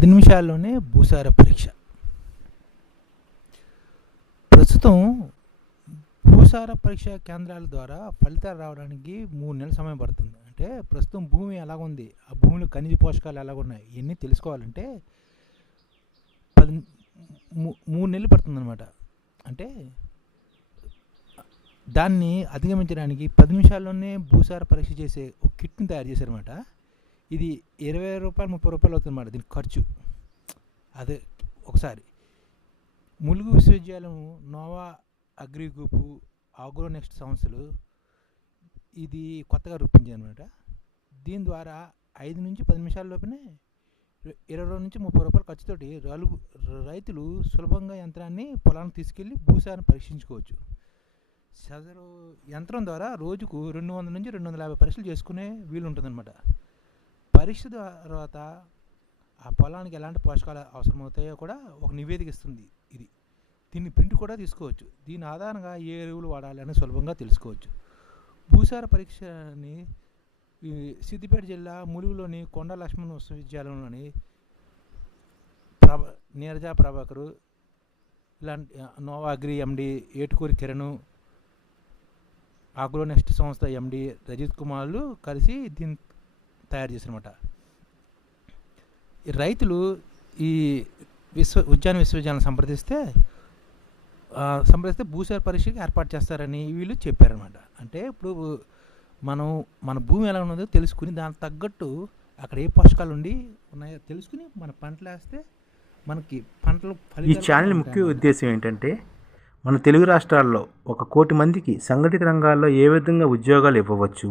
పది నిమిషాల్లోనే భూసార పరీక్ష. ప్రస్తుతం భూసార పరీక్ష కేంద్రాల ద్వారా ఫలితాలు రావడానికి మూడు నెలల సమయం పడుతుంది. అంటే ప్రస్తుతం భూమి ఎలాగుంది? ఆ భూమిలో ఖనిజ పోషకాలు ఎలాగున్నాయి? ఇవన్నీ తెలుసుకోవాలంటే పది మూ- మూడు నెలలు పడుతుందన్నమాట. అంటే దాన్ని అధిగమించడానికి పది నిమిషాల్లోనే భూసార పరీక్ష చేసే ఒక కిట్ని తయారు చేశారన్నమాట. ఇది ఇరవై రూపాయలు ముప్పై రూపాయలు అవుతుందన్నమాట దీని ఖర్చు. అదే ఒకసారి. ములుగు విశ్వవిద్యాలయం Nova agri group Agro Next సంస్థలు ఇది కొత్తగా రూపించింది అనమాట దీని ద్వారా ఐదు నుంచి పది నిమిషాల లోపునే ఇరవై రెండు నుంచి ముప్పై రూపాయల ఖర్చుతోటి రలు రైతులు సులభంగా యంత్రాన్ని పొలానికి తీసుకెళ్ళి భూసారాన్ని పరీక్షించుకోవచ్చు. సదరు యంత్రం ద్వారా రోజుకు రెండు వందల నుంచి రెండు వందల యాభై పరీక్షలు చేసుకునే వీలు ఉంటుందన్నమాట పరీక్ష తర్వాత ఆ పొలానికి ఎలాంటి పోషకాలు అవసరమవుతాయో కూడా ఒక నివేదిక ఇస్తుంది ఇది. దీన్ని ప్రింట్ కూడా తీసుకోవచ్చు. దీని ఆధారంగా ఏ ఎరువులు వాడాలి అని సులభంగా తెలుసుకోవచ్చు. భూసార పరీక్షని ఈ సిద్దిపేట జిల్లా ములుగులోని కొండ లక్ష్మణ్ విశ్వవిద్యాలయంలోని ప్రభ నీరజా ప్రభాకరు ఇలాంటి Novagri MD Etukuri Kiran Agro Next సంస్థ ఎండి రజిత్ కుమార్లు కలిసి దీని తయారు చేశారన్నమాట ఈ రైతులు ఈ విశ్వ ఉద్యాన విశ్వవిద్యాలయం సంప్రదిస్తే సంప్రదిస్తే భూసార పరీక్షకి ఏర్పాటు చేస్తారని వీళ్ళు చెప్పారనమాట అంటే ఇప్పుడు మనం మన భూమి ఎలా ఉన్నదో తెలుసుకుని దానికి తగ్గట్టు అక్కడ ఏ పోషకాలు ఉండి ఉన్నాయో తెలుసుకుని మన పంటలు వేస్తే మనకి పంటలు ఈ ఛానల్ ముఖ్య. ఉద్దేశం ఏంటంటే మన తెలుగు రాష్ట్రాల్లో ఒక కోటి మందికి సంఘటిత రంగాల్లో ఏ విధంగా ఉద్యోగాలు ఇవ్వవచ్చు